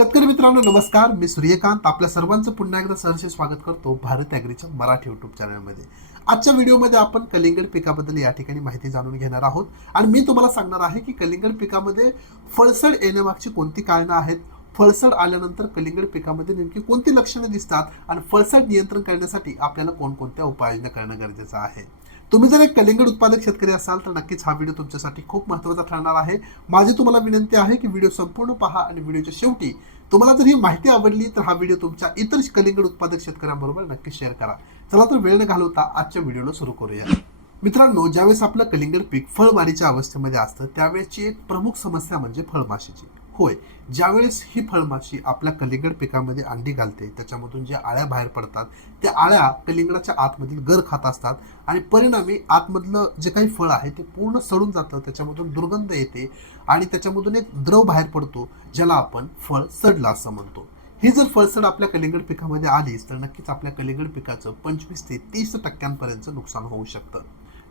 शेतकरी मित्रांनो नमस्कार. मी सूर्यकांत. आपल्या सर्वांचं पुन्हा एकदा सहर्ष स्वागत करतो भारत ॲग्रीच्या मराठी युट्यूब चॅनलमध्ये आजच्या व्हिडिओमध्ये आपण कलिंगड पिकाबद्दल या ठिकाणी माहिती जाणून घेणार आहोत. आणि मी तुम्हाला सांगणार आहे की कलिंगड पिकामध्ये फळसड येण्यामागची कोणती कारणं आहेत? फळसड आल्यानंतर कलिंगड पिकामध्ये नेमकी कोणती लक्षणं दिसतात? आणि फळसड नियंत्रण करण्यासाठी आपल्याला कोणकोणत्या उपाययोजना करणं गरजेचं आहे? तुम्ही जर एक कलिंगड उत्पादक शेतकरी असाल तर नक्कीच हा व्हिडिओ तुमच्यासाठी खूप महत्त्वाचा ठरणार आहे. माझी तुम्हाला विनंती आहे की व्हिडिओ संपूर्ण पहा आणि व्हिडिओच्या शेवटी तुम्हाला जर ही माहिती आवडली तर हा व्हिडिओ तुमच्या इतर कलिंगड उत्पादक शेतकऱ्यांबरोबर नक्की शेअर करा. चला तर वेळ न घालवता आजच्या व्हिडिओला सुरू करूया. मित्रांनो ज्यावेळेस आपलं कलिंगड पीक फळवाढीच्या अवस्थेमध्ये असतं त्यावेळेची एक प्रमुख समस्या म्हणजे फळमाशीची. होय. ज्यावेळेस ही फळमाशी आपल्या कलिंगड पिकामध्ये अंडी घालते त्याच्यामधून ज्या आळ्या बाहेर पडतात त्या आळ्या कलिंगडाच्या आतमधील गर खात असतात आणि परिणामी आतमधलं जे काही फळ आहे ते पूर्ण सडून जातं त्याच्यामधून दुर्गंध येते आणि त्याच्यामधून एक द्रव बाहेर पडतो ज्याला आपण फळ सडला असं म्हणतो. ही जर फळसड आपल्या कलिंगड पिकामध्ये आलीच तर नक्कीच आपल्या कलिंगड पिकाचं पंचवीस ते तीस टक्क्यांपर्यंत नुकसान होऊ शकतं.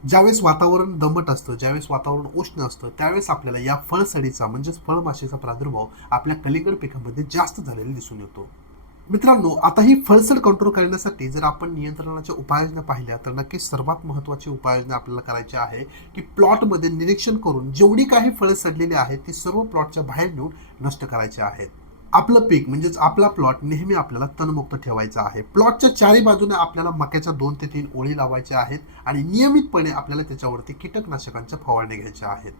ज्यावेळेस वातावरण दमट असतं ज्यावेळेस वातावरण उष्ण असतं त्यावेळेस आपल्याला या फळसडीचा म्हणजेच फळमाशीचा प्रादुर्भाव आपल्या कलिंगड पिकामध्ये जास्त झालेला दिसून येतो. मित्रांनो आता ही फळसड कंट्रोल करण्यासाठी जर आपण नियंत्रणाच्या उपाययोजना पाहिल्या तर नक्कीच सर्वात महत्त्वाची उपाययोजना आपल्याला करायची आहे की प्लॉटमध्ये निरीक्षण करून जेवढी काही फळं सडलेली आहेत ती सर्व प्लॉटच्या बाहेर नेऊन नष्ट करायची आहेत. आपलं पीक म्हणजेच आपला प्लॉट नेहमी आपल्याला तणमुक्त ठेवायचा आहे. प्लॉटच्या चारी बाजूने आपल्याला मक्याच्या दोन ते तीन ओळी लावायच्या आहेत आणि नियमितपणे आपल्याला त्याच्यावरती कीटकनाशकांच्या फवारणी घ्यायच्या आहेत.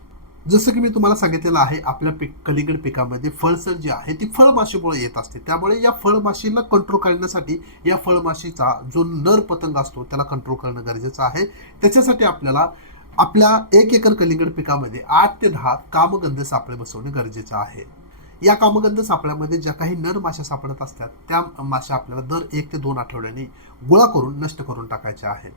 जसं की मी तुम्हाला सांगितलेलं आहे आपल्या पीक कलिंगड पिकामध्ये फळसर जी आहे ती फळमाशीमुळे येत असते. त्यामुळे या फळमाशीला कंट्रोल करण्यासाठी या फळमाशीचा जो नर पतंग असतो त्याला कंट्रोल करणं गरजेचं आहे. त्याच्यासाठी आपल्याला आपल्या एक एकर कलिंगड पिकामध्ये आठ ते दहा कामगंध सापळे बसवणे गरजेचं आहे. या कामगंध सापळ्यामध्ये ज्या काही नर माशा सापडत असतात त्या माशा आपल्याला दर एक ते दोन आठवड्यांनी गोळा करून नष्ट करून टाकायच्या आहेत.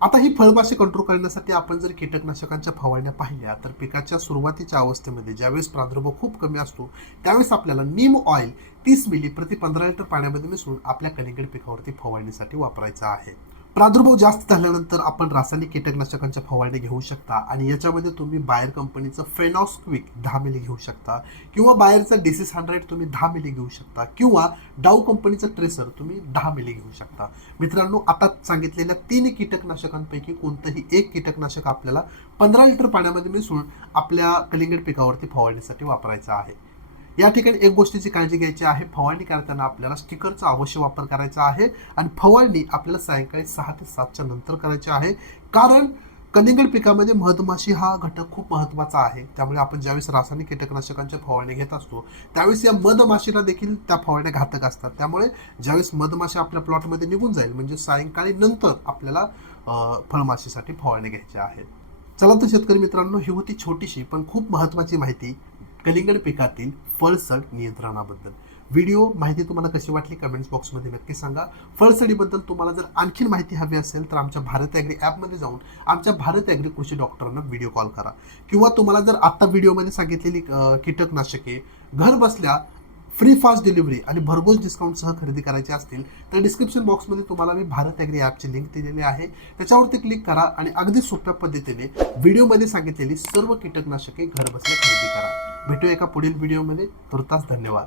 आता ही फळमाशी कंट्रोल करण्यासाठी आपण जर कीटकनाशकांच्या फवारण्या पाहिल्या तर पिकाच्या सुरुवातीच्या अवस्थेमध्ये ज्यावेळेस प्रादुर्भाव खूप कमी असतो त्यावेळेस आपल्याला नीम ऑइल तीस मिली प्रति पंधरा लिटर पाण्यामध्ये मिसळून आपल्या कलिंगड पिकावरती फवारणीसाठी वापरायचा आहे. प्रादुर्भाव जास्त झाल्यानंतर आपण रासायनिक कीटकनाशकांच्या फवारणी घेऊ शकता आणि याच्यामध्ये तुम्ही बायर कंपनीचं फेनॉस्क्विक दहा मिली घेऊ शकता किंवा बायरचं डिसीस हंड्रेड तुम्ही दहा मिली घेऊ शकता किंवा डाऊ कंपनीचं ट्रेसर तुम्ही दहा मिली घेऊ शकता. मित्रांनो आता सांगितलेल्या तीन कीटकनाशकांपैकी कोणतंही एक कीटकनाशक आपल्याला पंधरा लिटर पाण्यामध्ये मिसळून आपल्या कलिंगड पिकावरती फवारणीसाठी वापरायचं आहे. या ठिकाणी एक गोष्टीची काळजी घ्यायची आहे. फवारणी करताना आपल्याला स्टिकरचा अवश्य वापर करायचा आहे आणि फवारणी आपल्याला सायंकाळी सहा ते सातच्या नंतर करायची आहे. कारण कलिंगड पिकामध्ये मधमाशी हा घटक खूप महत्त्वाचा आहे. त्यामुळे आपण ज्यावेळेस रासायनिक कीटकनाशकांच्या फवारणी घेत असतो त्यावेळेस या मधमाशीला देखील त्या फवारण्या घातक असतात. त्यामुळे ज्यावेळेस मधमाशी आपल्या प्लॉटमध्ये निघून जाईल म्हणजे सायंकाळी नंतर आपल्याला फळमाशीसाठी फवारणी घ्यायच्या आहेत. चला तर शेतकरी मित्रांनो ही होती छोटीशी पण खूप महत्त्वाची माहिती. कलिंगड पिकातील फळसड नियंत्रणाबद्दल. व्हिडिओ माहिती तुम्हाला कशी वाटली कमेंट्स बॉक्समध्ये नक्की सांगा. फळसडीबद्दल तुम्हाला जर आणखीन माहिती हवी असेल तर आमच्या भारत ॲग्री ॲपमध्ये जाऊन आमच्या भारत ॲग्री कृषी डॉक्टरांना व्हिडिओ कॉल करा. किंवा तुम्हाला जर आत्ता व्हिडिओमध्ये सांगितलेली कीटकनाशके घर बसल्या फ्री फास्ट डिलिव्हरी आणि भरघोस डिस्काउंटसह खरेदी करायची असतील तर डिस्क्रिप्शन बॉक्समध्ये तुम्हाला मी भारत ॲग्री ॲपची लिंक दिलेली आहे. त्याच्यावरती क्लिक करा आणि अगदी सोप्या पद्धतीने व्हिडिओमध्ये सांगितलेली सर्व कीटकनाशके घर बसल्या खरेदी करा. भेटू एका पुढील व्हिडिओमध्ये तुर्तास धन्यवाद.